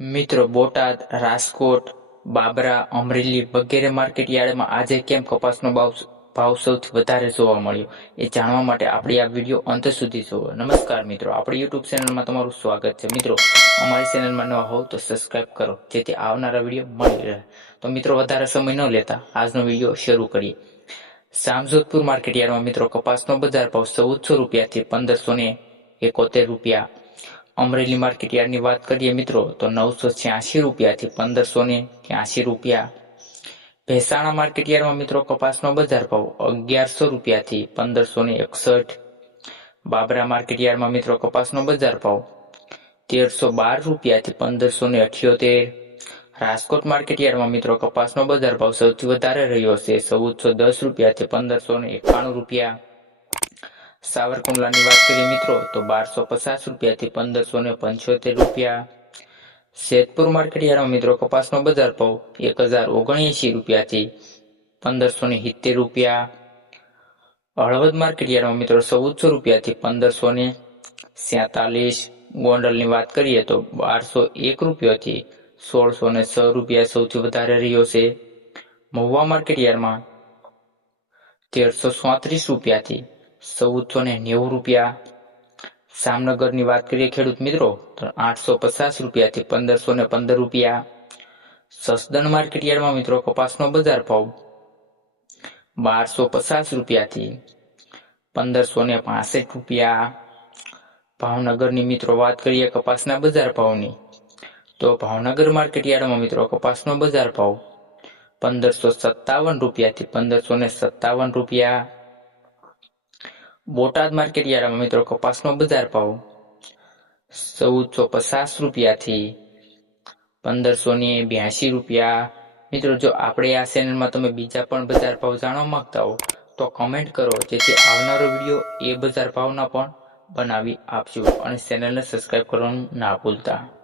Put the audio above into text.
મિત્રો બોટાદ, રાજકોટ, બાબરા, અમરેલી વગેરે માર્કેટ યાર્ડમાં આજે કેમ કપાસનો ભાવ સૌથી વધારે જોવા મળ્યો એ જાણવા માટે આપણી આ વિડીયો અંત સુધી જુઓ. નમસ્કાર મિત્રો, આપણી યુટ્યુબ ચેનલમાં તમારું સ્વાગત છે. મિત્રો, અમારી ચેનલમાં નવા હોવ તો સબસ્ક્રાઇબ કરો જેથી આવનારા વિડીયો મળી રહે. તો મિત્રો, વધારે સમય ન લેતા આજનો વિડીયો શરૂ કરીએ. જામજોધપુર માર્કેટ યાર્ડમાં મિત્રો કપાસનો બજાર ભાવ 1400 રૂપિયાથી 1571 રૂપિયા. અમરેલી માર્કેટ યાર્ડની વાત કરીએ મિત્રો તો 986 રૂપિયાથી 1583 રૂપિયા. ભેસાણા માર્કેટ યાર્ડમાં મિત્રો કપાસનો બજાર ભાવ 1100 રૂપિયાથી 1561. બાબરા માર્કેટ યાર્ડમાં મિત્રો કપાસનો બજાર ભાવ 1312 રૂપિયાથી 1578. રાજકોટ માર્કેટ યાર્ડમાં મિત્રો કપાસનો બજાર ભાવ સૌથી વધારે રહ્યો છે 1410 રૂપિયાથી 1591 રૂપિયા. સાવરકુંડલાની વાત કરીએ મિત્રો તો 1250 રૂપિયાથી 1575 રૂપિયા. જેતપુર માર્કેટ યાર્ડમાં મિત્રો કપાસનો બજાર ભાવ 1079 રૂપિયાથી 1570 રૂપિયા. હળવદ માર્કેટ યાર્ડમાં મિત્રો 1400 રૂપિયાથી 1547. ગોંડલની વાત કરીએ તો 1201 રૂપિયાથી 1606 રૂપિયા સૌથી વધારે રહ્યો છે. મહુવા માર્કેટ યાર્ડમાં 1334 રૂપિયાથી 1490 રૂપિયા. જામનગરની વાત કરીએ ખેડૂત મિત્રો તો 850 રૂપિયાથી 1515 રૂપિયા. સસદન માર્કેટ યાર્ડમાં મિત્રો કપાસનો બજાર ભાવ 1250 રૂપિયાથી 1565 રૂપિયા. ભાવનગરની મિત્રો વાત કરીએ કપાસના બજાર ભાવની તો ભાવનગર માર્કેટ યાર્ડમાં મિત્રો કપાસનો બજાર ભાવ 1557 રૂપિયાથી 1557 રૂપિયા. બોટાદ માર્કેટ યાર્ડમાં મિત્રો કપાસનો બજાર ભાવ 1450 રૂપિયાથી 1582 રૂપિયા. મિત્રો, જો આપણે આ ચેનલમાં તમે બીજા પણ બજાર ભાવ જાણવા માંગતા હો તો કમેન્ટ કરો જેથી આવનારો વિડીયો એ બજાર ભાવના પણ બનાવી આપજો અને ચેનલને સબસ્ક્રાઇબ કરવાનું ના ભૂલતા.